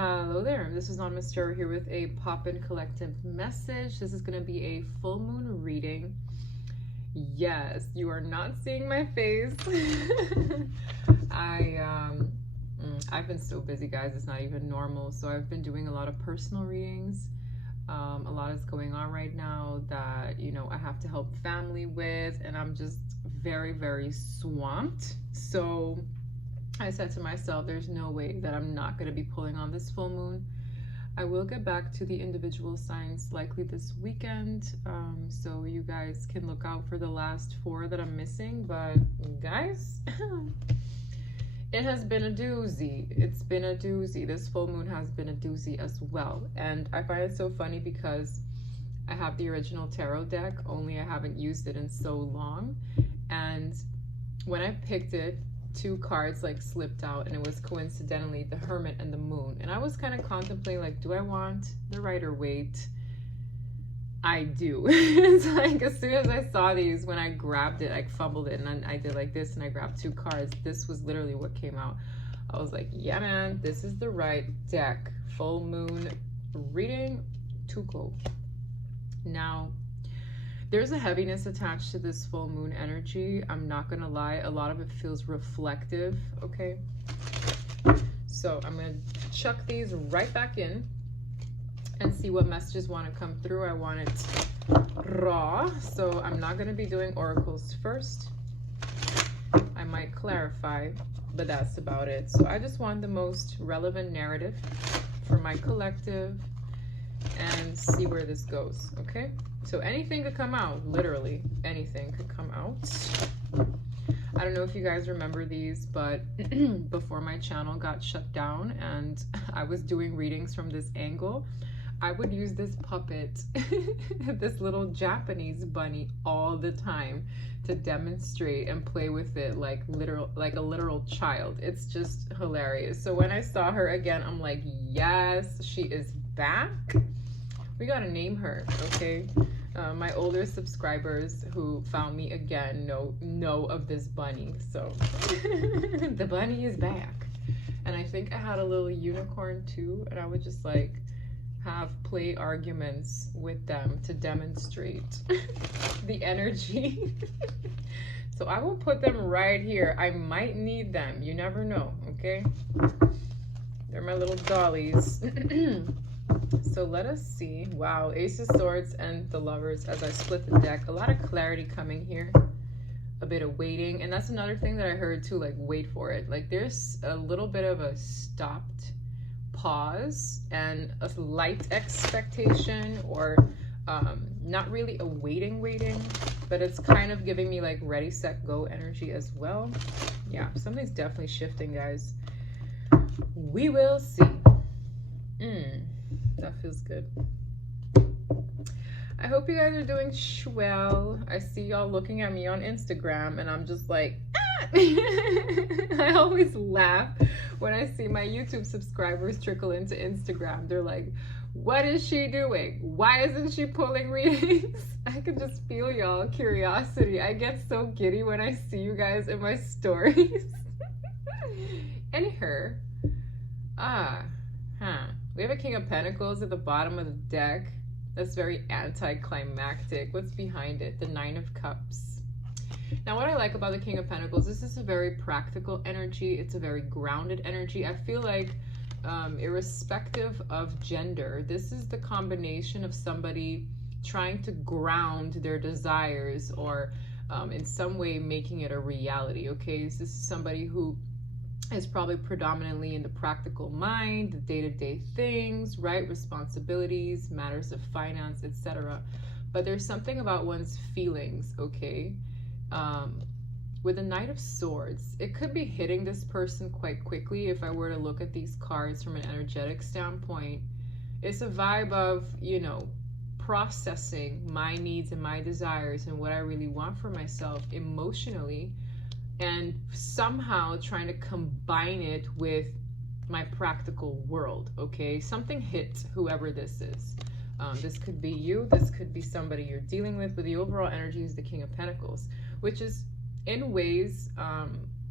Hello there, this is Anonymous Tarot here with a pop-in collective message. This is going to be a full moon reading. Yes, you are not seeing my face. I've been so busy, guys, it's not even normal. So I've been doing a lot of personal readings. A lot is going on right now that, you know, I have to help family with, and I'm just very, very swamped. So I said to myself, there's no way that I'm not going to be pulling on this full moon. I will get back to the individual signs likely this weekend, so you guys can look out for the last 4 that I'm missing. But guys, it has been a doozy. It's been a doozy. This full moon has been a doozy as well. And I find it so funny because I have the original tarot deck, only I haven't used it in so long. And when I picked it, 2 cards like slipped out, and it was coincidentally the Hermit and the Moon. And I was kind of contemplating, like, do I want the Rider-Waite? I do. It's like as soon as I saw these, when I grabbed it, I fumbled it, and then I did like this, and I grabbed 2 cards. This was literally what came out. I was like, yeah, man, this is the right deck. Full moon reading, Tuco. Now, there's a heaviness attached to this full moon energy. I'm not gonna lie, a lot of it feels reflective, okay? So I'm gonna chuck these right back in and see what messages wanna come through. I want it raw, so I'm not gonna be doing oracles first. I might clarify, but that's about it. So I just want the most relevant narrative for my collective and see where this goes, okay? So anything could come out, literally anything could come out. I don't know if you guys remember these, but before my channel got shut down and I was doing readings from this angle, I would use this puppet, this little Japanese bunny, all the time to demonstrate and play with it like a literal child. It's just hilarious. So when I saw her again, I'm like, yes, she is back. We gotta name her, okay? My older subscribers who found me again know of this bunny. So the bunny is back. And I think I had a little unicorn too, and I would just like have play arguments with them to demonstrate the energy. So I will put them right here. I might need them, you never know, okay? They're my little dollies. So let us see. Wow, Ace of Swords and the Lovers as I split the deck. A lot of clarity coming here. A bit of waiting. And that's another thing that I heard too, like wait for it. Like there's a little bit of a stopped pause and a light expectation, or not really a waiting, but it's kind of giving me like ready, set, go energy as well. Yeah, something's definitely shifting, guys. We will see. That feels good. I hope you guys are doing swell. I see y'all looking at me on Instagram and I'm just like, ah! I always laugh when I see my YouTube subscribers trickle into Instagram. They're like, what is she doing? Why isn't she pulling readings? I can just feel y'all curiosity. I get so giddy when I see you guys in my stories. Anyhow, we have a King of Pentacles at the bottom of the deck. That's very anticlimactic. What's behind it? The 9 of Cups. Now, what I like about the King of Pentacles, this is a very practical energy. It's a very grounded energy. I feel like, irrespective of gender, this is the combination of somebody trying to ground their desires or in some way making it a reality, okay? So this is somebody who is probably predominantly in the practical mind, the day-to-day things, right? Responsibilities, matters of finance, etc. But there's something about one's feelings, okay? With the Knight of Swords, it could be hitting this person quite quickly if I were to look at these cards from an energetic standpoint. It's a vibe of, you know, processing my needs and my desires and what I really want for myself emotionally, and somehow trying to combine it with my practical world, okay? Something hit whoever this is. This could be you, this could be somebody you're dealing with, but the overall energy is the King of Pentacles, which is in ways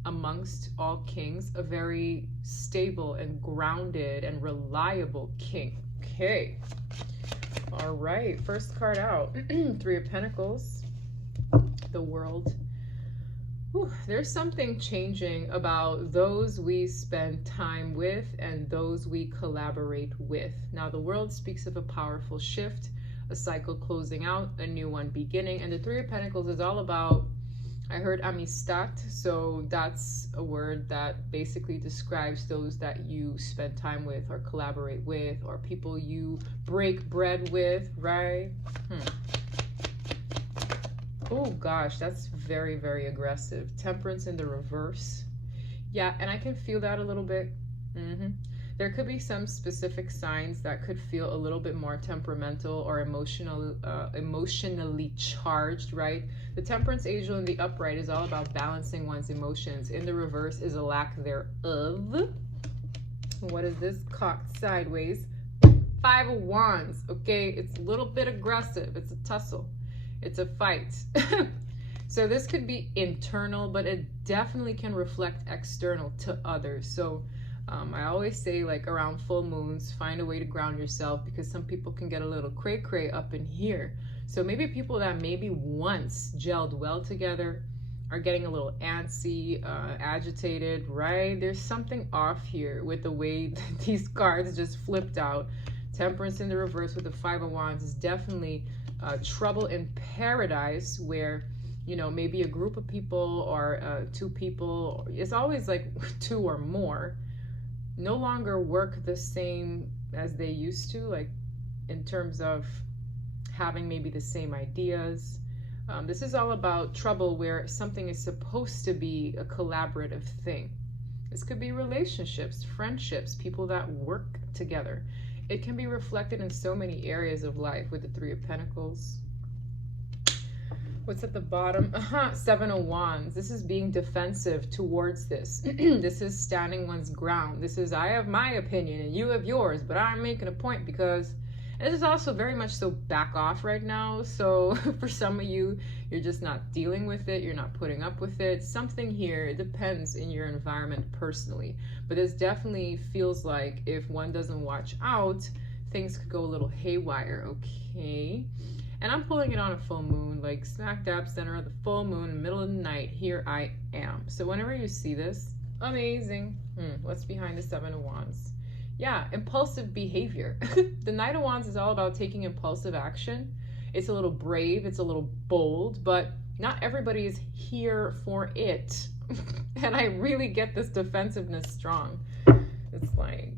amongst all kings, a very stable and grounded and reliable king. Okay. All right. First card out. Three of Pentacles. The World. Whew, there's something changing about those we spend time with and those we collaborate with. Now, the World speaks of a powerful shift, a cycle closing out, a new one beginning. And the Three of Pentacles is all about, I heard amistad, so that's a word that basically describes those that you spend time with or collaborate with or people you break bread with, right? Oh gosh, that's very, very aggressive. Temperance in the reverse. Yeah, and I can feel that a little bit. There could be some specific signs that could feel a little bit more temperamental or emotionally charged, right? The Temperance angel in the upright is all about balancing one's emotions. In the reverse is a lack thereof. What is this? Cocked sideways. Five of Wands. Okay, it's a little bit aggressive. It's a tussle. It's a fight. So this could be internal, but it definitely can reflect external to others. So I always say, like, around full moons, find a way to ground yourself, because some people can get a little cray-cray up in here. So maybe people that maybe once gelled well together are getting a little antsy, agitated, right? There's something off here with the way that these cards just flipped out. Temperance in the reverse with the Five of Wands is definitely trouble in paradise, where, you know, maybe a group of people or two people, it's always like two or more, no longer work the same as they used to, like in terms of having maybe the same ideas. This is all about trouble where something is supposed to be a collaborative thing. This could be relationships, friendships, people that work together. It can be reflected in so many areas of life with the Three of Pentacles. What's at the bottom? Seven of Wands. This is being defensive towards this. This is standing one's ground. This is, I have my opinion and you have yours, but I'm making a point because... And this is also very much so back off right now. So for some of you, you're just not dealing with it. You're not putting up with it. Something here, it depends in your environment personally. But this definitely feels like if one doesn't watch out, things could go a little haywire, okay? And I'm pulling it on a full moon, like smack dab center of the full moon, middle of the night, here I am. So whenever you see this, amazing. What's behind the Seven of Wands? Yeah, impulsive behavior. The Knight of Wands is all about taking impulsive action. It's a little brave, it's a little bold, but not everybody is here for it. And I really get this defensiveness strong. It's like,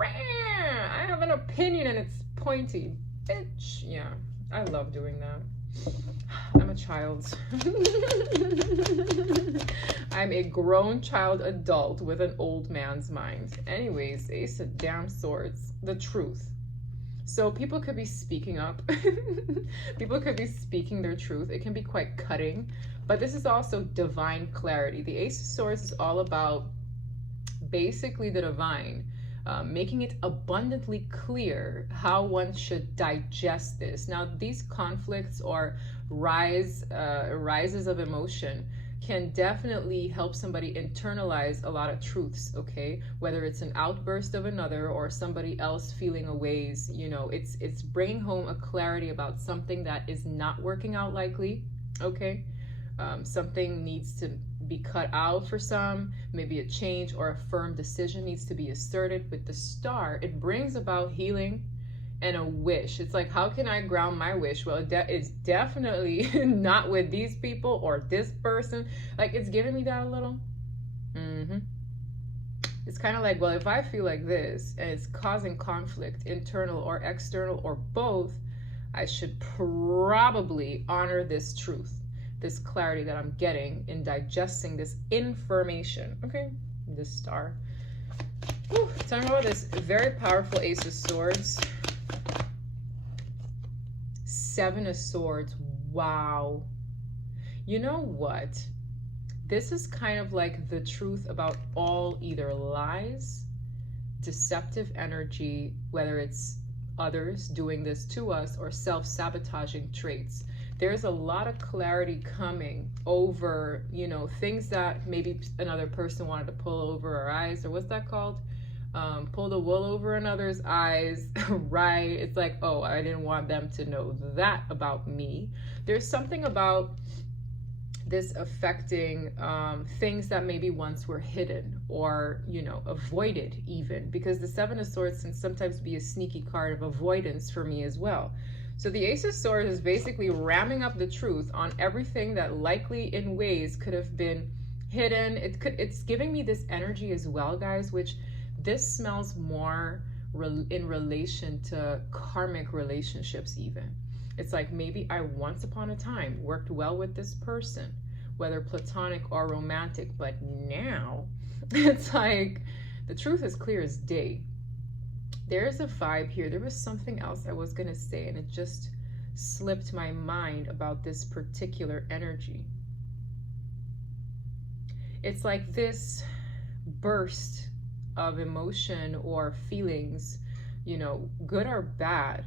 I have an opinion and it's pointy. Bitch. Yeah, I love doing that. I'm a child. I'm a grown child adult with an old man's mind. Anyways, Ace of Damn Swords, the truth. So people could be speaking up. People could be speaking their truth. It can be quite cutting, but this is also divine clarity. The Ace of Swords is all about basically the divine. Making it abundantly clear how one should digest this. Now, these conflicts or rises of emotion can definitely help somebody internalize a lot of truths, okay? Whether it's an outburst of another or somebody else feeling a ways, you know, it's bringing home a clarity about something that is not working out likely, okay? Something needs to be cut out for some, maybe a change or a firm decision needs to be asserted. With the Star, it brings about healing and a wish. It's like, how can I ground my wish? Well, it's definitely not with these people or this person. Like, it's giving me that a little. It's kind of like, well, if I feel like this and it's causing conflict, internal or external or both, I should probably honor this truth, this clarity that I'm getting in digesting this information. Okay, this Star. Whew, talking about this very powerful Ace of Swords. Seven of Swords. Wow. You know what? This is kind of like the truth about all either lies, deceptive energy, whether it's others doing this to us, or self-sabotaging traits. there's a lot of clarity coming over, you know, things that maybe another person wanted to pull over our eyes, or what's that called? Pull the wool over another's eyes, right? It's like, oh, I didn't want them to know that about me. There's something about this affecting things that maybe once were hidden or, you know, avoided even, because the Seven of Swords can sometimes be a sneaky card of avoidance for me as well. So the Ace of Swords is basically ramming up the truth on everything that likely in ways could have been hidden. It's giving me this energy as well, guys, which this smells more in relation to karmic relationships even. It's like maybe I once upon a time worked well with this person, whether platonic or romantic, but now it's like the truth is clear as day. There's a vibe here. There was something else I was going to say, and it just slipped my mind about this particular energy. It's like this burst of emotion or feelings, you know, good or bad,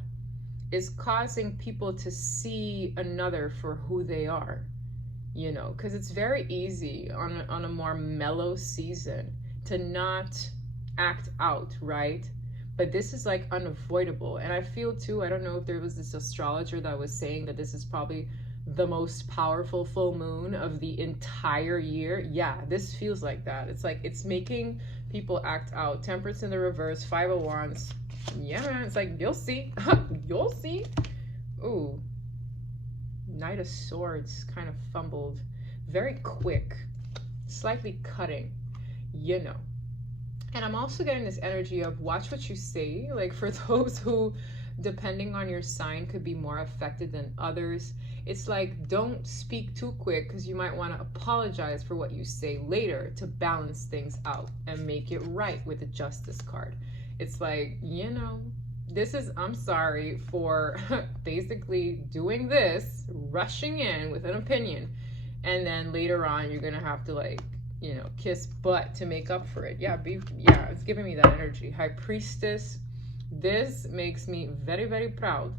is causing people to see another for who they are, you know, because it's very easy on a more mellow season to not act out, right? But this is like unavoidable. And I feel too, I don't know if there was this astrologer that was saying that this is probably the most powerful full moon of the entire year. Yeah, this feels like that. It's like it's making people act out. Temperance in the reverse, Five of Wands. Yeah, man, it's like you'll see. You'll see. Ooh, Knight of Swords kind of fumbled. Very quick, slightly cutting, you know. And I'm also getting this energy of watch what you say. Like for those who, depending on your sign, could be more affected than others. It's like, don't speak too quick because you might want to apologize for what you say later to balance things out and make it right with the Justice card. It's like, you know, this is, I'm sorry for basically doing this, rushing in with an opinion. And then later on, you're going to have to like, you know, kiss butt to make up for it. Yeah, it's giving me that energy. High Priestess, this makes me very, very proud,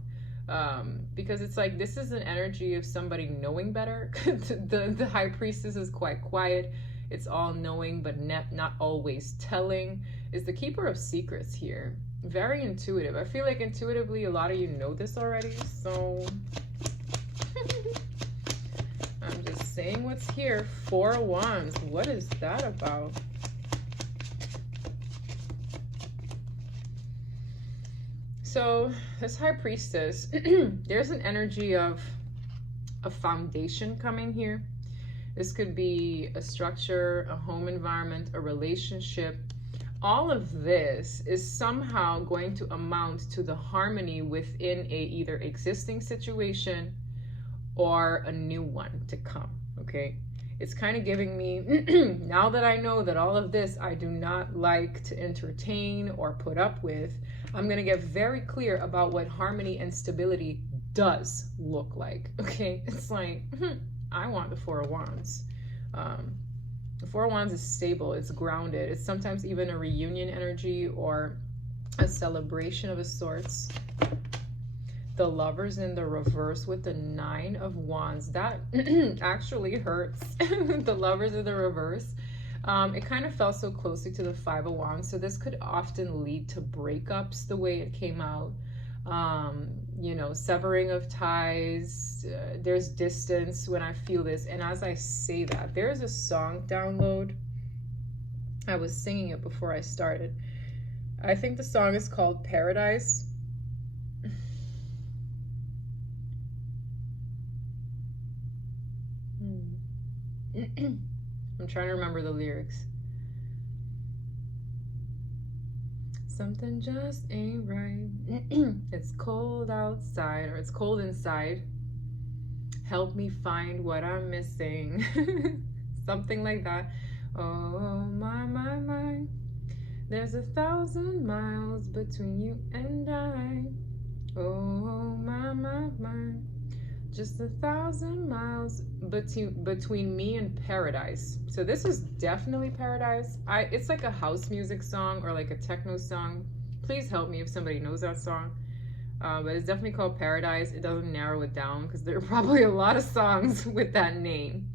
because it's like this is an energy of somebody knowing better. The High Priestess is quite quiet. It's all knowing, but not always telling. Is the Keeper of Secrets here. Very intuitive. I feel like intuitively a lot of you know this already, so I'm just saying what's here. Four of Wands. What is that about? So this High Priestess, there's an energy of a foundation coming here. This could be a structure, a home environment, a relationship. All of this is somehow going to amount to the harmony within a either existing situation or a new one to come, okay? It's kind of giving me, now that I know that all of this I do not like to entertain or put up with, I'm going to get very clear about what harmony and stability does look like, okay? It's like, I want the Four of Wands. The Four of Wands is stable, it's grounded, it's sometimes even a reunion energy or a celebration of a sorts. The Lovers in the reverse with the Nine of Wands, that actually hurts. The Lovers in the reverse. It kind of fell so closely to the Five of Wands, so this could often lead to breakups the way it came out. You know, severing of ties, there's distance when I feel this. And as I say that, there's a song download. I was singing it before I started. I think the song is called Paradise. I'm trying to remember the lyrics. Something just ain't right. It's cold outside, or it's cold inside. Help me find what I'm missing. Something like that. Oh, my. There's 1,000 miles between you and I. Oh, my. Just 1,000 miles between me and paradise. So this is definitely paradise. It's like a house music song or like a techno song. Please help me if somebody knows that song. But it's definitely called Paradise. It doesn't narrow it down because there are probably a lot of songs with that name.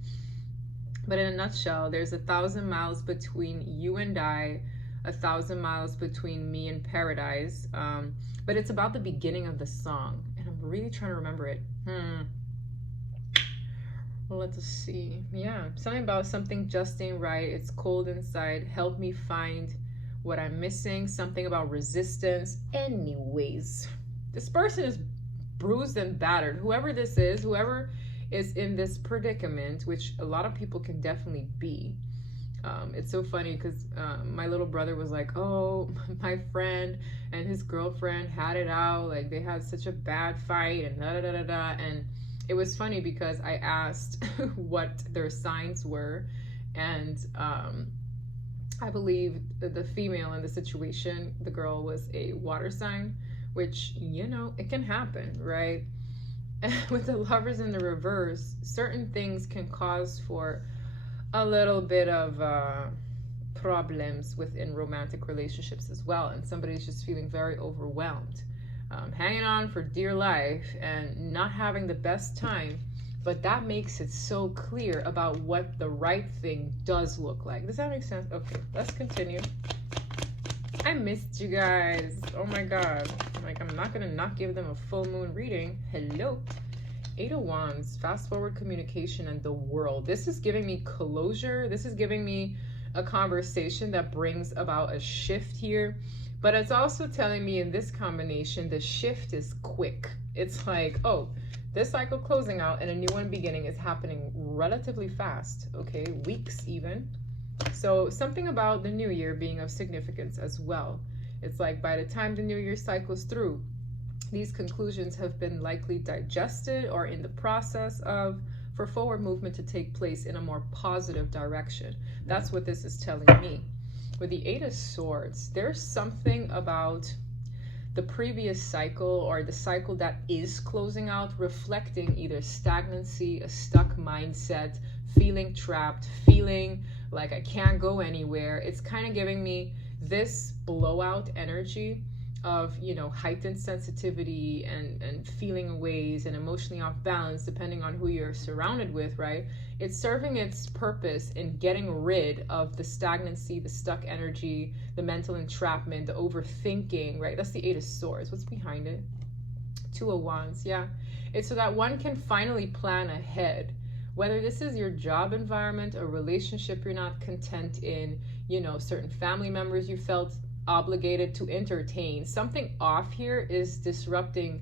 But in a nutshell, there's 1,000 miles between you and I, 1,000 miles between me and paradise. But it's about the beginning of the song, and I'm really trying to remember it. Well, let's see. Yeah, something about something just ain't right. It's cold inside. Help me find what I'm missing. Something about resistance. Anyways, this person is bruised and battered. Whoever this is, whoever is in this predicament, which a lot of people can definitely be. It's so funny because my little brother was like, oh, my friend and his girlfriend had it out. Like, they had such a bad fight and da da da da da. And it was funny because I asked what their signs were. And I believe the female in the situation, the girl was a water sign, which, you know, it can happen, right? With the Lovers in the reverse, certain things can cause for a little bit of problems within romantic relationships as well, and somebody's just feeling very overwhelmed, hanging on for dear life and not having the best time. But that makes it so clear about what the right thing does look like. Does that make sense? Okay, let's continue. I missed you guys. Oh my god. Like, I'm not gonna not give them a full moon reading. Hello. 8 of Wands, fast forward communication and the world. This is giving me closure. This is giving me a conversation that brings about a shift here. But it's also telling me in this combination, the shift is quick. It's like, oh, this cycle closing out and a new one beginning is happening relatively fast. Okay, weeks even. So something about the new year being of significance as well. It's like by the time the new year cycles through, these conclusions have been likely digested or in the process of, for forward movement to take place in a more positive direction. That's what this is telling me. With the 8 of Swords, there's something about the previous cycle or the cycle that is closing out reflecting either stagnancy, a stuck mindset, feeling trapped, feeling like I can't go anywhere. It's kind of giving me this blowout energy of, you know, heightened sensitivity and feeling ways and emotionally off balance depending on who you're surrounded with, right? It's serving its purpose in getting rid of the stagnancy, the stuck energy, the mental entrapment, the overthinking, right? That's the 8 of Swords. What's behind it? 2 of Wands. Yeah, it's so that one can finally plan ahead. Whether this is your job environment, a relationship you're not content in, you know, certain family members you felt obligated to entertain. Something off here is disrupting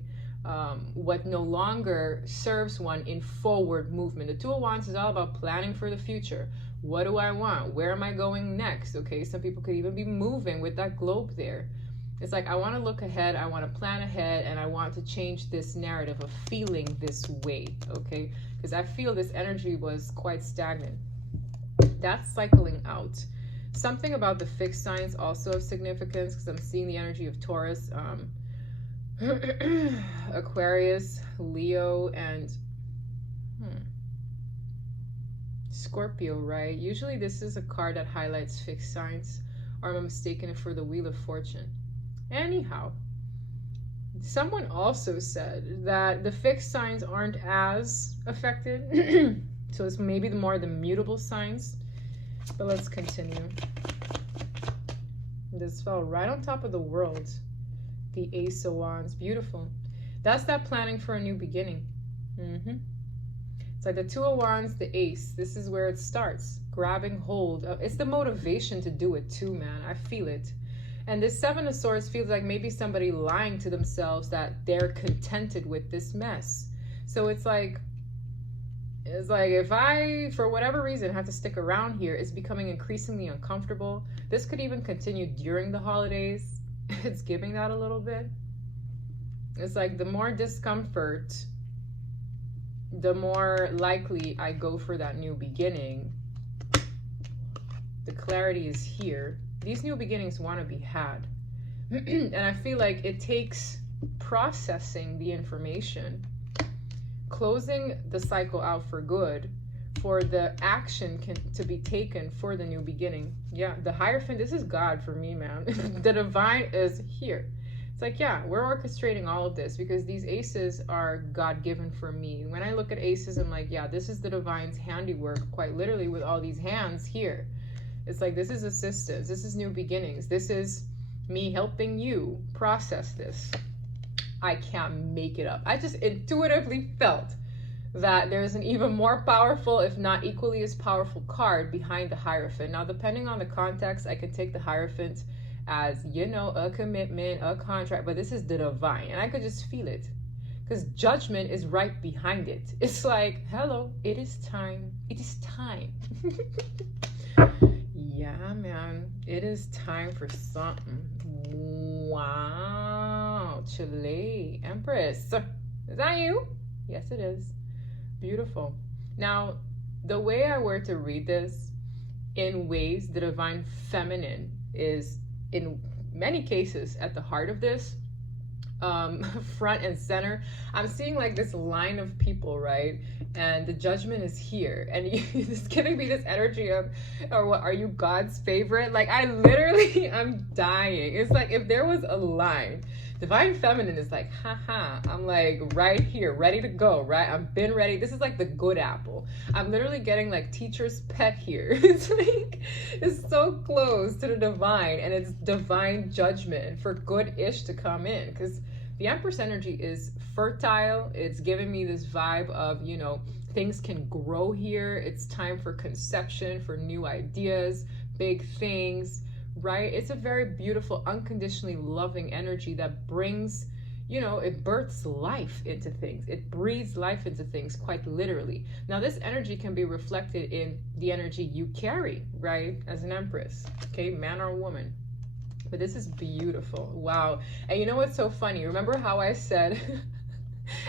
what no longer serves one in forward movement. The 2 of Wands is all about planning for the future. What do I want? Where am I going next? Okay, some people could even be moving with that globe there. It's like, I want to look ahead, I want to plan ahead, and I want to change this narrative of feeling this way, okay? Because I feel this energy was quite stagnant. That's cycling out. Something about the fixed signs also of significance, because I'm seeing the energy of Taurus, Aquarius, Leo, and Scorpio, right? Usually this is a card that highlights fixed signs, or am I mistaken for the Wheel of Fortune? Anyhow, someone also said that the fixed signs aren't as affected, so it's maybe the mutable signs. But let's continue. This fell right on top of the world. The Ace of Wands. Beautiful. That's that planning for a new beginning. It's like the 2 of Wands, the Ace. This is where it starts. Grabbing hold of, it's the motivation to do it too, man. I feel it. And this 7 of Swords feels like maybe somebody lying to themselves that they're contented with this mess. So it's like if I, for whatever reason, have to stick around here, it's becoming increasingly uncomfortable. This could even continue during the holidays. It's giving that a little bit. It's like the more discomfort, the more likely I go for that new beginning. The clarity is here. These new beginnings want to be had. And I feel like it takes processing the information, closing the cycle out for good, for the action to be taken for the new beginning. Yeah, the Hierophant, this is God for me, man. The divine is here. It's like, yeah, we're orchestrating all of this because these aces are God-given for me. When I look at aces, I'm like, yeah, this is the divine's handiwork, quite literally, with all these hands here. It's like, this is assistance. This is new beginnings. This is me helping you process this. I can't make it up. I just intuitively felt that there's an even more powerful, if not equally as powerful card behind the Hierophant. Now, depending on the context, I could take the Hierophant as, you know, a commitment, a contract, but this is the divine, and I could just feel it because judgment is right behind it. It's like, hello, it is time. It is time. Yeah, man, it is time for something. Wow, Chile, Empress. Is that you? Yes, it is. Beautiful. Now, the way I were to read this, in ways, the divine feminine is in many cases at the heart of this, front and center. I'm seeing like this line of people, right? And the judgment is here, and it's giving me this energy of, or what, are you God's favorite? Like, I literally, I'm dying. It's like, if there was a line, divine feminine is like, haha, I'm like right here, ready to go, right? I've been ready. This is like the good apple. I'm literally getting like teacher's pet here. It's like, it's so close to the divine, and it's divine judgment for good-ish to come in, because the Empress energy is fertile. It's giving me this vibe of, you know, things can grow here. It's time for conception, for new ideas, big things, right? It's a very beautiful, unconditionally loving energy that brings, you know, it births life into things. It breathes life into things, quite literally. Now, this energy can be reflected in the energy you carry, right? As an Empress, okay, man or woman. But this is beautiful. Wow. And you know what's so funny? Remember how I said,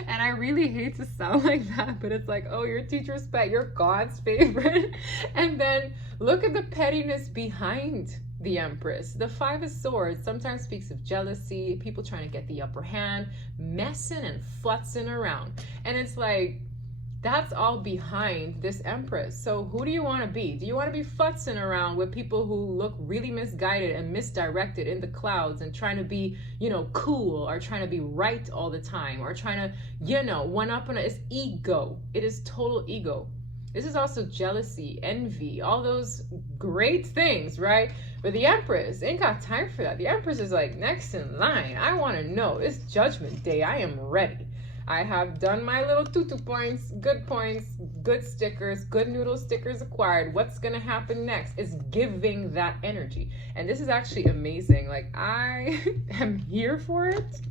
and I really hate to sound like that, but it's like, oh, you're teacher's pet, you're God's favorite. And then look at the pettiness behind the Empress. The Five of Swords sometimes speaks of jealousy, people trying to get the upper hand, messing and futzing around. And it's like, that's all behind this Empress. So who do you want to be? Do you want to be futzing around with people who look really misguided and misdirected in the clouds and trying to be, you know, cool, or trying to be right all the time, or trying to, you know, one up on it? It's ego. It is total ego. This is also jealousy, envy, all those great things, right? But the Empress ain't got time for that. The Empress is like, next in line. I want to know. It's Judgment Day. I am ready. I have done my little tutu points, good stickers, good noodle stickers acquired. What's going to happen next is giving that energy. And this is actually amazing. Like, I am here for it.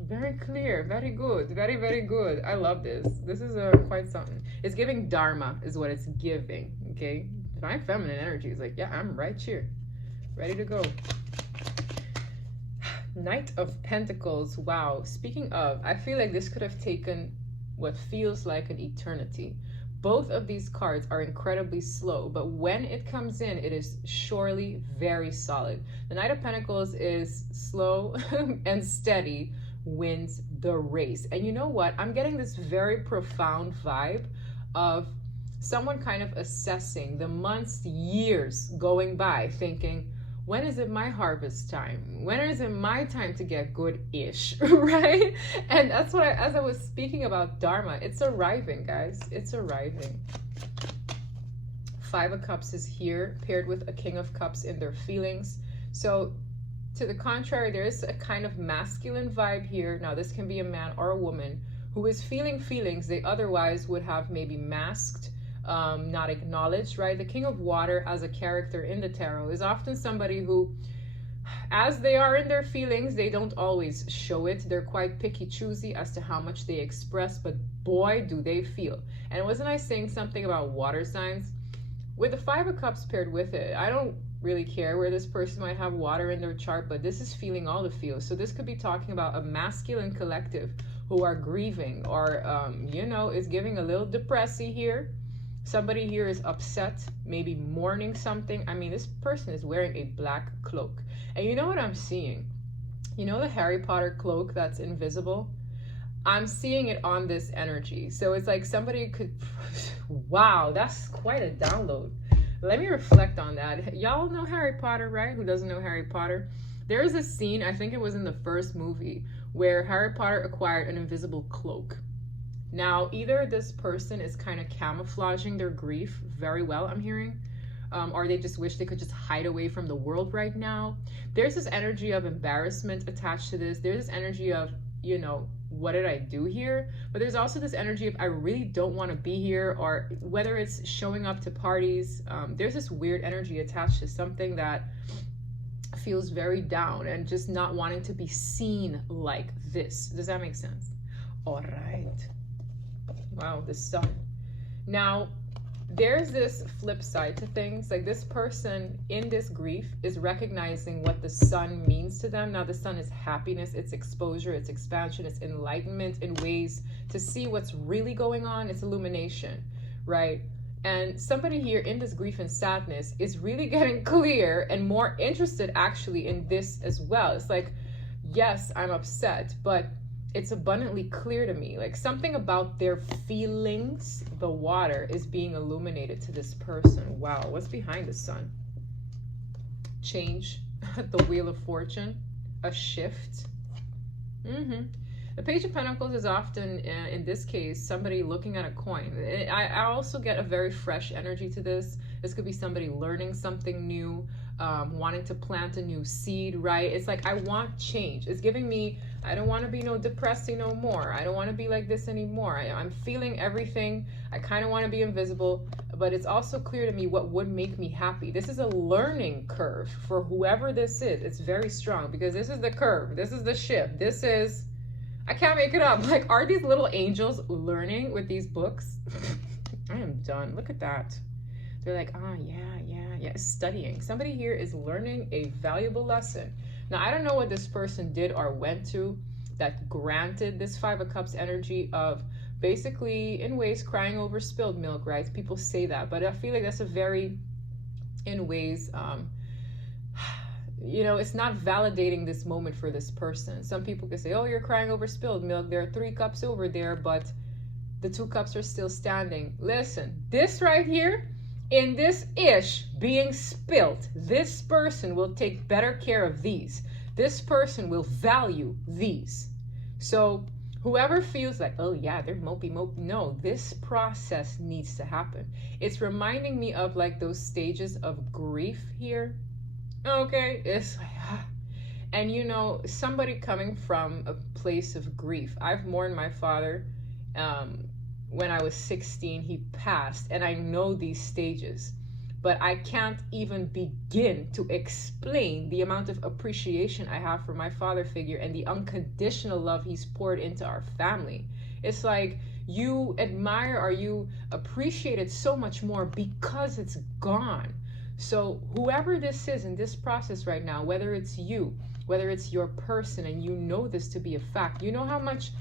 Very clear, very good, very, very good. I love this. This is quite something. It's giving Dharma is what it's giving, okay? My feminine energy is like, yeah, I'm right here, ready to go. Knight of Pentacles. Wow. Speaking of, I feel like this could have taken what feels like an eternity. Both of these cards are incredibly slow, but when it comes in, it is surely very solid. The Knight of Pentacles is slow and steady, wins the race. And you know what? I'm getting this very profound vibe of someone kind of assessing the months, years going by, thinking, when is it my harvest time? When is it my time to get good-ish, right? And that's what as I was speaking about Dharma, it's arriving, guys. It's arriving. Five of Cups is here, paired with a King of Cups in their feelings. So to the contrary, there is a kind of masculine vibe here. Now, this can be a man or a woman who is feeling feelings they otherwise would have maybe masked, not acknowledged, right? The King of Water as a character in the tarot is often somebody who, as they are in their feelings, they don't always show it. They're quite picky, choosy as to how much they express, but boy, do they feel. And wasn't I saying something about water signs? With the Five of Cups paired with it, I don't really care where this person might have water in their chart, but this is feeling all the feels. So this could be talking about a masculine collective who are grieving, or, you know, is giving a little depressy here. Somebody here is upset, maybe mourning something. I mean, this person is wearing a black cloak. And you know what I'm seeing? You know the Harry Potter cloak that's invisible? I'm seeing it on this energy. So it's like somebody could, wow, that's quite a download. Let me reflect on that. Y'all know Harry Potter, right? Who doesn't know Harry Potter? There is a scene, I think it was in the first movie, where Harry Potter acquired an invisible cloak. Now, either this person is kind of camouflaging their grief very well, I'm hearing, or they just wish they could just hide away from the world right now. There's this energy of embarrassment attached to this. There's this energy of, you know, what did I do here? But there's also this energy of I really don't want to be here, or whether it's showing up to parties. There's this weird energy attached to something that feels very down and just not wanting to be seen like this. Does that make sense? All right. Wow, the sun. Now, there's this flip side to things. Like, this person in this grief is recognizing what the sun means to them. Now, the sun is happiness, it's exposure, it's expansion, it's enlightenment in ways to see what's really going on. It's illumination, right? And somebody here in this grief and sadness is really getting clear and more interested actually in this as well. It's like, yes, I'm upset, but it's abundantly clear to me. Like, something about their feelings, the water, is being illuminated to this person. Wow, what's behind the sun? Change, the Wheel of Fortune, a shift. The Page of Pentacles is often, in this case, somebody looking at a coin. I also get a very fresh energy to this. This could be somebody learning something new, wanting to plant a new seed, right? It's like, I want change. It's giving me, I don't want to be no depressing no more. I don't want to be like this anymore. I'm feeling everything. I kind of want to be invisible, but it's also clear to me what would make me happy. This is a learning curve for whoever this is. It's very strong because this is the curve. This is the shift. This is, I can't make it up. Like, are these little angels learning with these books? I am done. Look at that. They're like, oh, yeah, studying. Somebody here is learning a valuable lesson. Now, I don't know what this person did or went to that granted this Five of Cups energy of basically, in ways, crying over spilled milk, right? People say that, but I feel like that's a very, in ways, you know, it's not validating this moment for this person. Some people can say, oh, you're crying over spilled milk. There are 3 cups over there, but the 2 cups are still standing. Listen, this right here, in this ish being spilt, this person will take better care of these. This person will value these. So whoever feels like, oh yeah, they're mopey, no, this process needs to happen. It's reminding me of like those stages of grief here. Okay, it's like, and you know, somebody coming from a place of grief. I've mourned my father. When I was 16, he passed, and I know these stages, but I can't even begin to explain the amount of appreciation I have for my father figure and the unconditional love he's poured into our family. It's like you admire or you appreciate it so much more because it's gone. So whoever this is in this process right now, whether it's you, whether it's your person, and you know this to be a fact, you know how much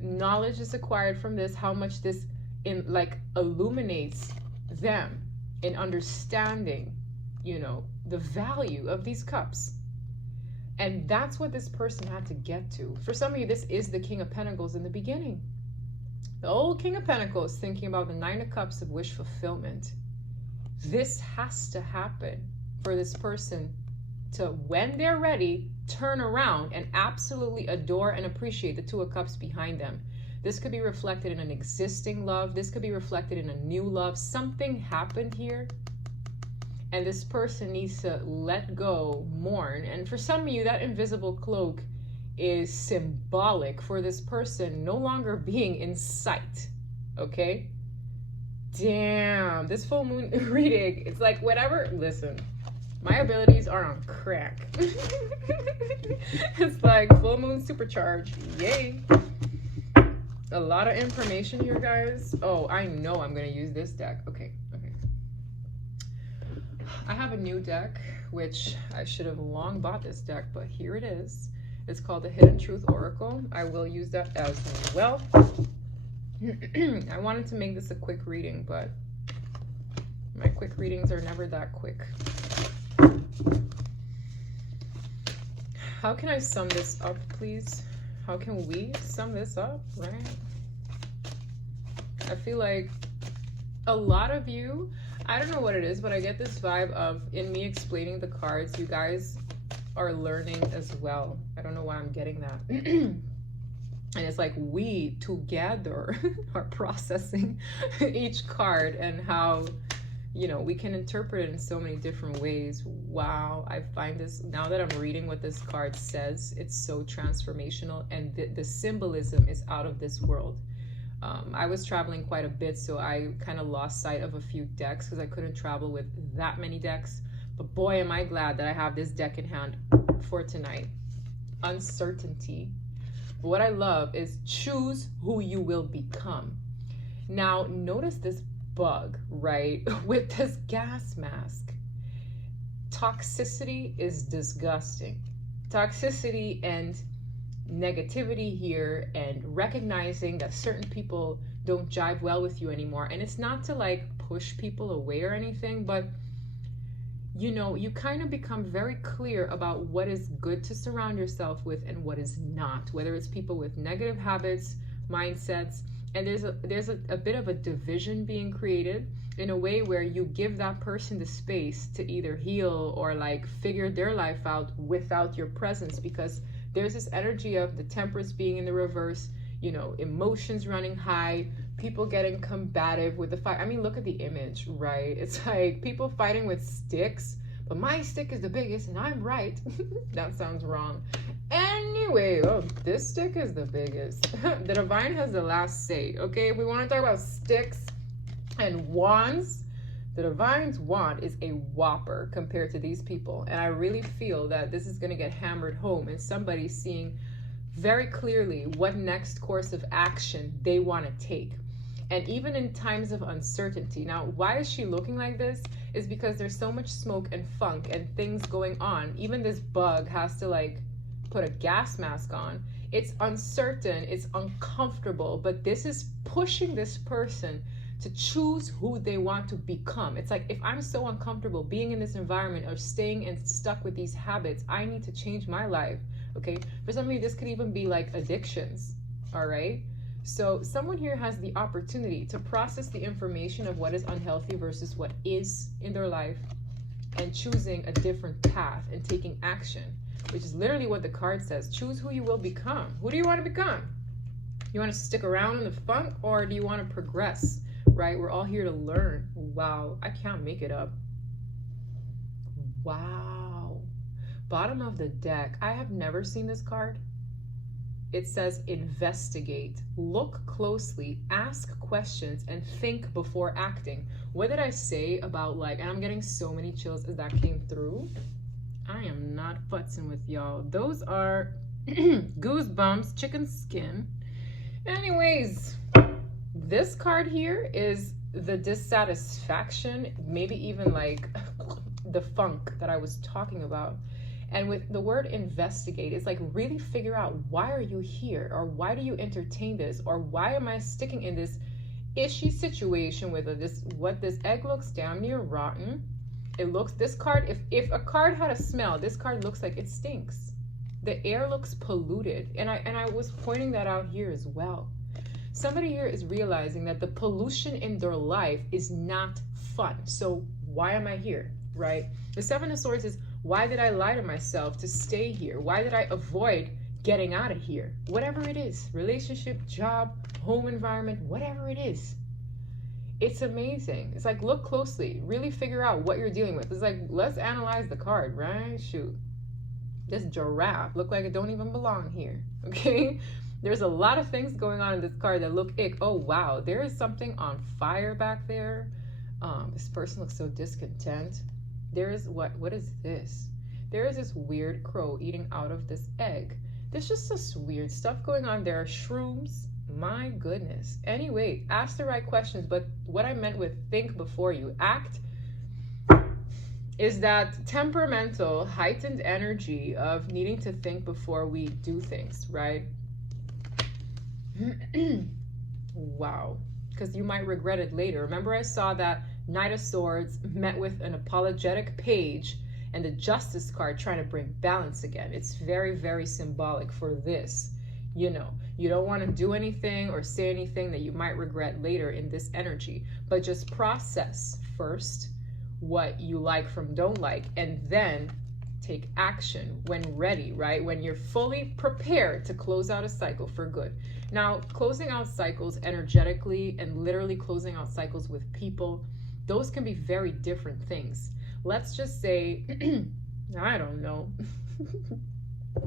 knowledge is acquired from this, how much this illuminates them in understanding, you know, the value of these cups. And that's what this person had to get to. For some of you, this is the King of Pentacles in the beginning. The old King of Pentacles thinking about the 9 of Cups of wish fulfillment. This has to happen for this person to, when they're ready, turn around and absolutely adore and appreciate the 2 of Cups behind them. This could be reflected in an existing love. This could be reflected in a new love. Something happened here, and this person needs to let go, mourn. And for some of you, that invisible cloak is symbolic for this person no longer being in sight, okay? Damn, this full moon reading, it's like whatever, listen, my abilities are on crack. It's like full moon supercharged, yay. A lot of information here, guys. Oh, I know I'm gonna use this deck. Okay. I have a new deck, which I should have long bought this deck, but here it is. It's called the Hidden Truth Oracle. I will use that as well. I wanted to make this a quick reading, but my quick readings are never that quick. How can I sum this up, please? How can we sum this up, right? I feel like a lot of you, I don't know what it is, but I get this vibe of, in me explaining the cards, you guys are learning as well. I don't know why I'm getting that. And it's like we together are processing each card, and how, you know, we can interpret it in so many different ways. Wow, I find this, now that I'm reading what this card says, it's so transformational, and the symbolism is out of this world. I was traveling quite a bit, so I kind of lost sight of a few decks because I couldn't travel with that many decks. But boy, am I glad that I have this deck in hand for tonight. Uncertainty. But what I love is choose who you will become. Now, notice this bug, right? With this gas mask. Toxicity is disgusting. Toxicity and negativity here, and recognizing that certain people don't jive well with you anymore. And it's not to like push people away or anything, but you know, you kind of become very clear about what is good to surround yourself with and what is not, whether it's people with negative habits, mindsets. And there's a bit of a division being created in a way where you give that person the space to either heal or like figure their life out without your presence, because there's this energy of the Temperance being in the reverse, you know, emotions running high, people getting combative with the fight. I mean, look at the image, right? It's like people fighting with sticks, but my stick is the biggest and I'm right. That sounds wrong. Anyway, oh, this stick is the biggest. The divine has the last say, okay? If we want to talk about sticks and wands, the divine's wand is a whopper compared to these people. And I really feel that this is going to get hammered home, and somebody seeing very clearly what next course of action they want to take. And even in times of uncertainty. Now, why is she looking like this? Is because there's so much smoke and funk and things going on. Even this bug has to like put a gas mask on. It's uncertain, it's uncomfortable, but this is pushing this person to choose who they want to become. It's like, if I'm so uncomfortable being in this environment or staying and stuck with these habits, I need to change my life, okay? For some of you, this could even be like addictions, all right? So someone here has the opportunity to process the information of what is unhealthy versus what is in their life, and choosing a different path and taking action, which is literally what the card says. Choose who you will become. Who do you want to become? You want to stick around in the funk, or do you want to progress? Right? We're all here to learn. Wow. I can't make it up. Wow. Bottom of the deck. I have never seen this card. It says investigate, look closely, ask questions, and think before acting. What did I say about like, and I'm getting so many chills as that came through. I am not futzing with y'all. Those are goosebumps, chicken skin. Anyways, this card here is the dissatisfaction, maybe even like the funk that I was talking about. And with the word investigate, it's like really figure out, why are you here? Or why do you entertain this? Or why am I sticking in this ishy situation with this egg looks damn near rotten. It looks, this card, if a card had a smell, this card looks like it stinks. The air looks polluted. And I was pointing that out here as well. Somebody here is realizing that the pollution in their life is not fun. So why am I here, right? The Seven of Swords is, why did I lie to myself to stay here? Why did I avoid getting out of here? Whatever it is, relationship, job, home environment, whatever it is. It's amazing. It's like, look closely, really figure out what you're dealing with. It's like, let's analyze the card, right? Shoot. This giraffe look like it don't even belong here, okay? There's a lot of things going on in this card that look ick. Oh, wow, there is something on fire back there. This person looks so discontent. There is, what is this? There is this weird crow eating out of this egg. There's just this weird stuff going on. There are shrooms. My goodness. Anyway, ask the right questions. But what I meant with think before you act is that temperamental, heightened energy of needing to think before we do things, right? Wow. Because you might regret it later. Remember, I saw that Knight of Swords met with an apologetic page and the Justice card trying to bring balance again. It's very, very symbolic for this. You know, you don't want to do anything or say anything that you might regret later in this energy, but just process first what you like from don't like, and then take action when ready, right? When you're fully prepared to close out a cycle for good. Now, closing out cycles energetically and literally closing out cycles with people, those can be very different things. Let's just say, I don't know,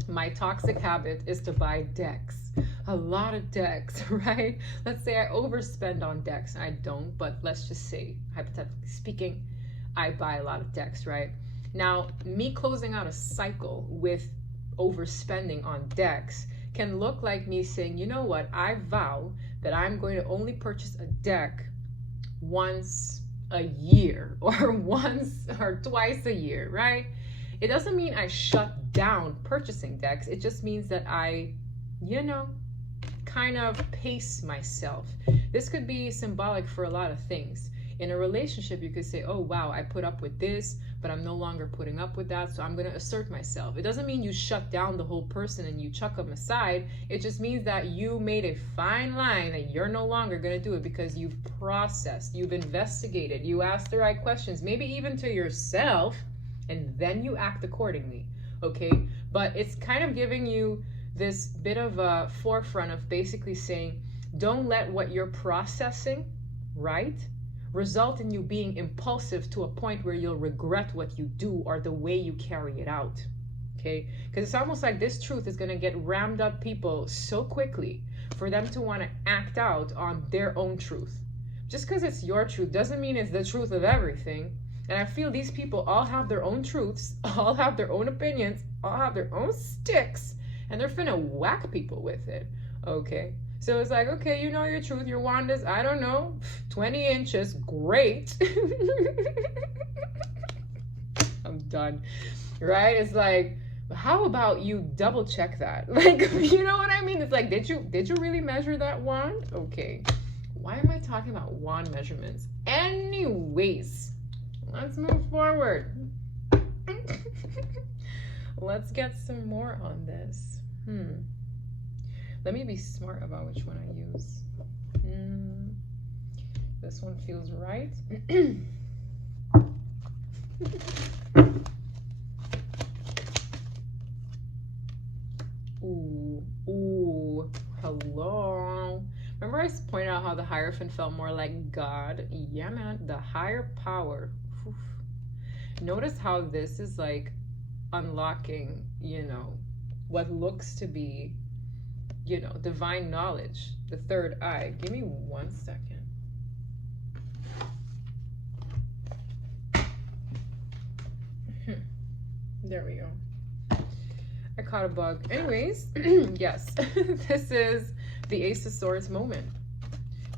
my toxic habit is to buy decks, a lot of decks, right? Let's say I overspend on decks. I don't, but let's just say, hypothetically speaking, I buy a lot of decks, right? Now, me closing out a cycle with overspending on decks can look like me saying, you know what, I vow that I'm going to only purchase a deck once a year or once or twice a year, right? It doesn't mean I shut down purchasing decks. It just means that I, kind of pace myself. This could be symbolic for a lot of things. In a relationship, you could say, oh, wow, I put up with this, but I'm no longer putting up with that, so I'm going to assert myself. It doesn't mean you shut down the whole person and you chuck them aside. It just means that you made a fine line that you're no longer going to do it because you've processed, you've investigated, you asked the right questions, maybe even to yourself, and then you act accordingly, okay? But it's kind of giving you this bit of a forefront of basically saying, don't let what you're processing, right, result in you being impulsive to a point where you'll regret what you do or the way you carry it out, okay? Because it's almost like this truth is going to get rammed up people so quickly for them to want to act out on their own truth. Just because it's your truth doesn't mean it's the truth of everything. And I feel these people all have their own truths, all have their own opinions, all have their own sticks, and they're finna whack people with it, okay? So it's like, okay, you know your truth, your wand is, I don't know, 20 inches, great. I'm done, right? It's like, how about you double check that? Like, you know what I mean? It's like, did you really measure that wand? Okay, why am I talking about wand measurements? Anyways, let's move forward. Let's get some more on this. Let me be smart about which one I use. This one feels right. Ooh, hello. Remember I pointed out how the Hierophant felt more like God? Yeah, man, the higher power. Oof. Notice how this is like unlocking, what looks to be, divine knowledge, the third eye. Give me 1 second. There we go. I caught a bug. Anyways, yes, this is the Ace of Swords moment.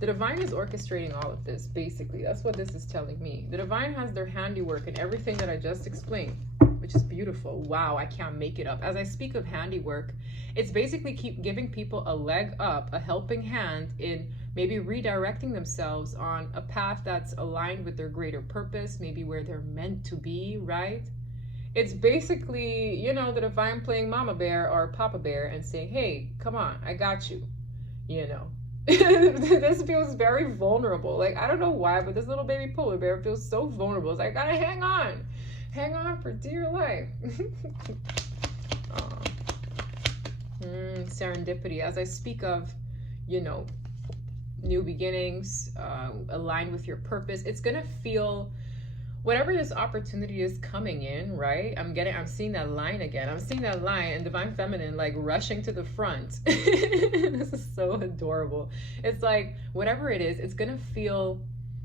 The divine is orchestrating all of this, basically. That's what this is telling me. The divine has their handiwork in everything that I just explained, which is beautiful. Wow, I can't make it up. As I speak of handiwork, it's basically keep giving people a leg up, a helping hand in maybe redirecting themselves on a path that's aligned with their greater purpose, maybe where they're meant to be, right? It's basically, the divine playing mama bear or papa bear and saying, hey, come on, I got you, This feels very vulnerable. Like, I don't know why, but this little baby polar bear feels so vulnerable. It's like, I gotta hang on for dear life. Serendipity. As I speak of, new beginnings, aligned with your purpose, it's gonna feel, whatever this opportunity is coming in, right? I'm seeing that line again. I'm seeing that line and divine feminine like rushing to the front. This is so adorable. It's like, whatever it is, it's gonna feel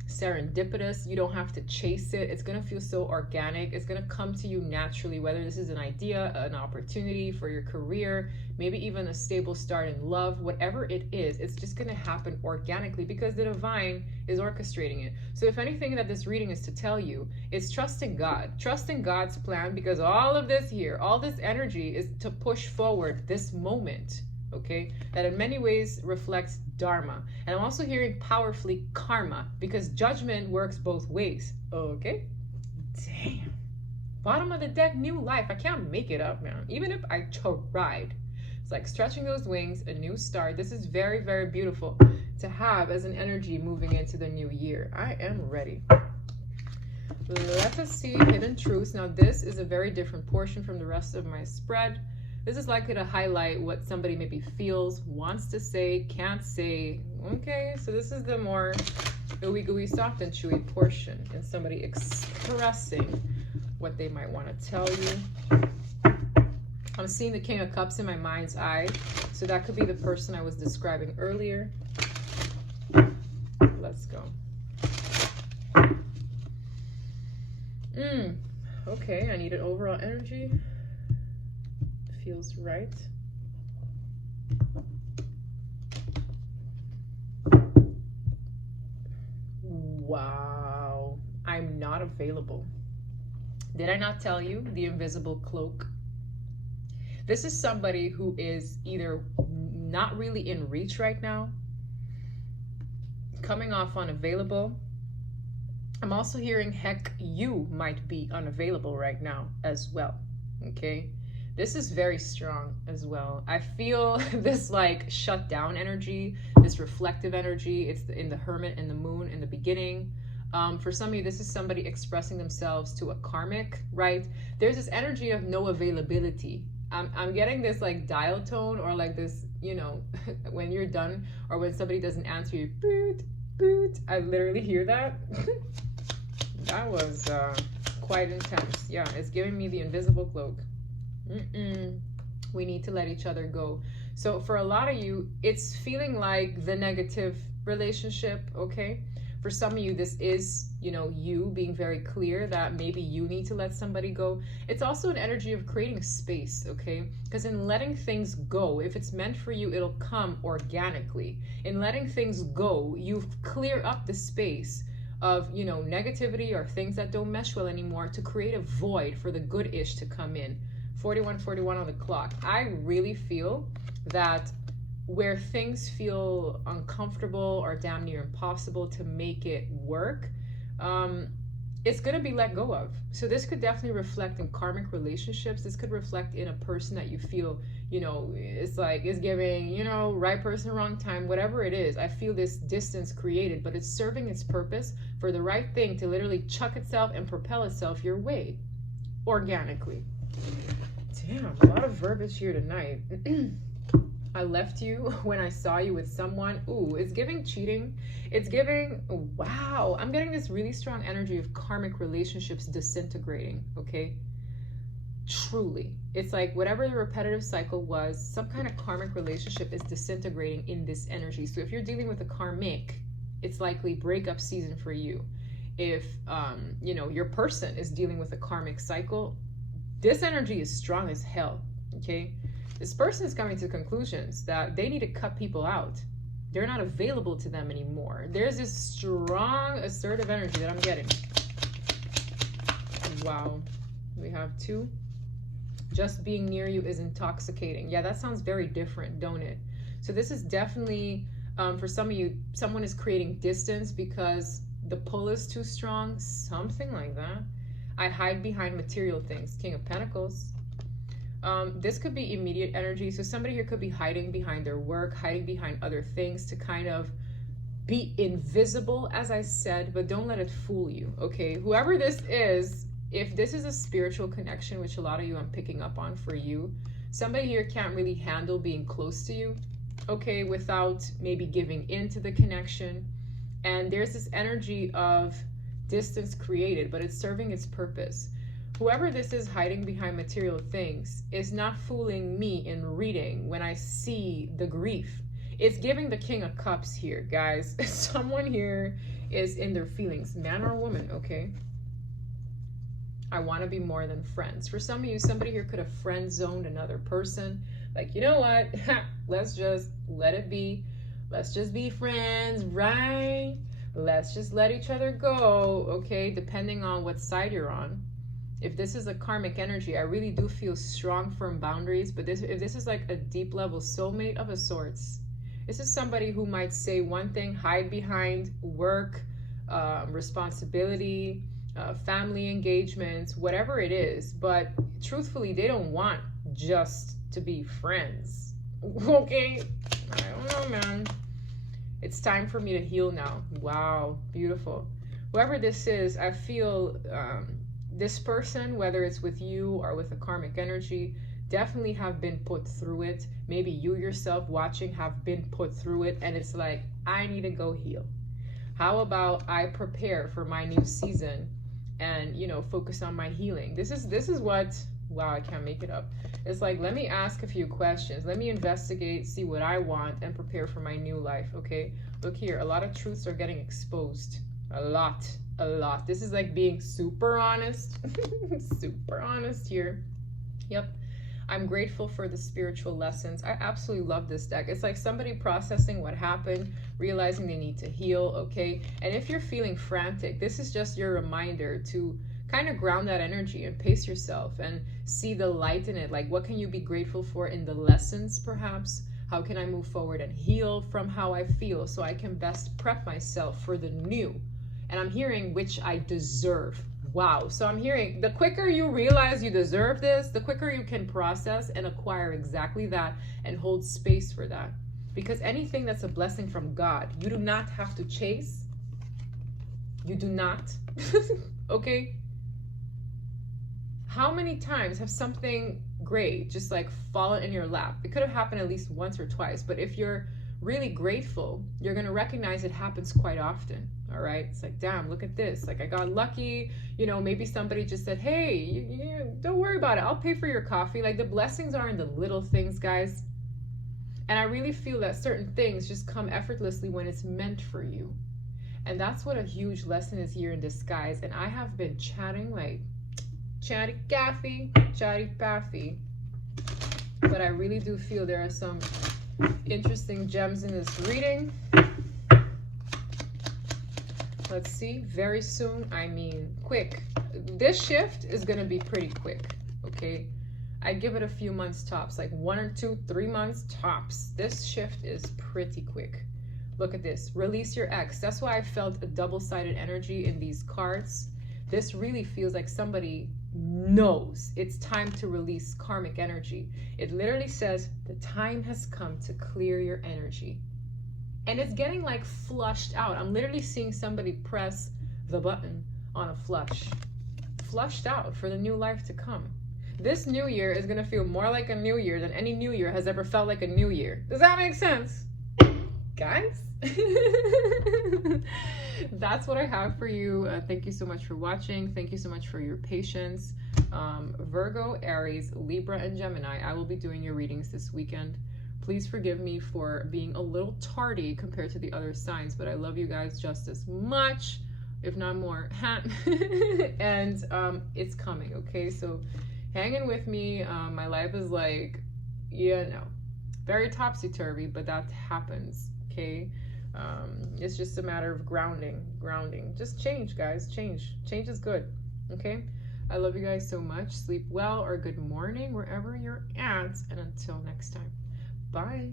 serendipitous. You don't have to chase it. It's gonna feel so organic. It's gonna come to you naturally, whether this is an idea, an opportunity for your career, maybe even a stable start in love, whatever it is, it's just gonna happen organically because the divine is orchestrating it. So if anything that this reading is to tell you, it's trusting God, trusting God's plan, because all of this here, all this energy is to push forward this moment, okay, that in many ways reflects dharma. And I'm also hearing powerfully karma, because judgment works both ways, okay? Damn. Bottom of the deck, new life. I can't make it up, man. Even if I tried. It's like stretching those wings, a new start. This is very, very beautiful to have as an energy moving into the new year. I am ready. Let us see hidden truths. Now, this is a very different portion from the rest of my spread. This is likely to highlight what somebody maybe feels, wants to say, can't say. Okay, so this is the more ooey gooey, soft and chewy portion, and somebody expressing what they might want to tell you. I'm seeing the King of Cups in my mind's eye, so that could be the person I was describing earlier. Let's go. Okay, I need an overall energy. Feels right. Wow, I'm not available. Did I not tell you the invisible cloak? This is somebody who is either not really in reach right now, coming off unavailable. I'm also hearing, heck, you might be unavailable right now as well. Okay, this is very strong as well. I feel this like shut down energy, this reflective energy. It's in the Hermit and the Moon in the beginning. For some of you, this is somebody expressing themselves to a karmic, right? There's this energy of no availability. I'm getting this like dial tone, or like this, you know, when you're done, or when somebody doesn't answer you, boot, boot. I literally hear that. That was quite intense. Yeah, it's giving me the invisible cloak. We need to let each other go. So for a lot of you, it's feeling like the negative relationship, okay? For some of you, this is, you know, you being very clear that maybe you need to let somebody go. It's also an energy of creating space, okay? Because in letting things go, if it's meant for you, it'll come organically. In letting things go, you clear up the space of, you know, negativity or things that don't mesh well anymore to create a void for the good-ish to come in. 41:41 on the clock. I really feel that where things feel uncomfortable or damn near impossible to make it work, it's going to be let go of. So this could definitely reflect in karmic relationships. This could reflect in a person that you feel, you know, it's like, it's giving, you know, right person, wrong time, whatever it is. I feel this distance created, but it's serving its purpose for the right thing to literally chuck itself and propel itself your way organically. Damn, a lot of verbiage here tonight. I left you when I saw you with someone. Ooh, it's giving cheating. It's giving, wow. I'm getting this really strong energy of karmic relationships disintegrating, okay? Truly. It's like whatever the repetitive cycle was, some kind of karmic relationship is disintegrating in this energy. So if you're dealing with a karmic, it's likely breakup season for you. If, you know, your person is dealing with a karmic cycle, this energy is strong as hell, okay? This person is coming to conclusions that they need to cut people out. They're not available to them anymore. There's this strong, assertive energy that I'm getting. Wow. We have 2. Just being near you is intoxicating. Yeah, that sounds very different, don't it? So this is definitely, for some of you, someone is creating distance because the pull is too strong. Something like that. I hide behind material things. King of Pentacles. This could be immediate energy. So somebody here could be hiding behind their work, hiding behind other things to kind of be invisible, as I said, but don't let it fool you, okay? Whoever this is, if this is a spiritual connection, which a lot of you I'm picking up on for you, somebody here can't really handle being close to you, okay, without maybe giving into the connection. And there's this energy of distance created, but it's serving its purpose. Whoever this is hiding behind material things is not fooling me in reading when I see the grief. It's giving the King of Cups here, guys. Someone here is in their feelings, man or woman, okay? I want to be more than friends. For some of you, somebody here could have friend zoned another person. Like, you know what? Let's just let it be. Let's just be friends, right? Let's just let each other go, okay? Depending on what side you're on. If this is a karmic energy, I really do feel strong, firm boundaries. But if this is like a deep level soulmate of a sorts, this is somebody who might say one thing, hide behind work, responsibility, family engagements, whatever it is. But truthfully, they don't want just to be friends. Okay? I don't know, man. It's time for me to heal now. Wow, beautiful. whoever this is, I feel this person, whether it's with you or with a karmic energy, definitely have been put through it. Maybe you yourself watching have been put through it, and it's like, I need to go heal. How about I prepare for my new season and, you know, focus on my healing? This is what, wow, I can't make it up. It's like, let me ask a few questions. Let me investigate, see what I want, and prepare for my new life, okay? Look here, a lot of truths are getting exposed. A lot. This is like being super honest. Super honest here. Yep. I'm grateful for the spiritual lessons. I absolutely love this deck. It's like somebody processing what happened, realizing they need to heal, okay? And if you're feeling frantic, this is just your reminder to kind of ground that energy and pace yourself and see the light in it. Like, what can you be grateful for in the lessons, perhaps? How can I move forward and heal from how I feel so I can best prep myself for the new? And I'm hearing which I deserve. Wow. So I'm hearing the quicker you realize you deserve this, the quicker you can process and acquire exactly that and hold space for that. Because anything that's a blessing from God, you do not have to chase. You do not. Okay? How many times have something great just like fallen in your lap? It could have happened at least once or twice, but if you're really grateful, you're going to recognize it happens quite often. All right. It's like, damn, look at this. Like, I got lucky. You know, maybe somebody just said, hey, don't worry about it. I'll pay for your coffee. Like, the blessings are in the little things, guys. And I really feel that certain things just come effortlessly when it's meant for you. And that's what a huge lesson is here in disguise. And I have been chatting like chatty Cathy, chatty Pathy. But I really do feel there are some interesting gems in this reading. Let's see, very soon, I mean quick. This shift is going to be pretty quick, okay? I give it a few months tops, like 1 or 2, 3 months tops. This shift is pretty quick. Look at this, release your ex. That's why I felt a double-sided energy in these cards. This really feels like somebody knows it's time to release karmic energy. It literally says the time has come to clear your energy. And it's getting like flushed out. I'm literally seeing somebody press the button on a flush. Flushed out for the new life to come. This new year is going to feel more like a new year than any new year has ever felt like a new year. Does that make sense? Guys? That's what I have for you. Thank you so much for watching. Thank you so much for your patience. Virgo, Aries, Libra, and Gemini, I will be doing your readings this weekend. Please forgive me for being a little tardy compared to the other signs, but I love you guys just as much, if not more. And it's coming, okay? So hang in with me. My life is like, very topsy-turvy, but that happens, okay? It's just a matter of grounding. Just change, guys. Change is good, okay? I love you guys so much. Sleep well or good morning wherever you're at, and until next time. Bye.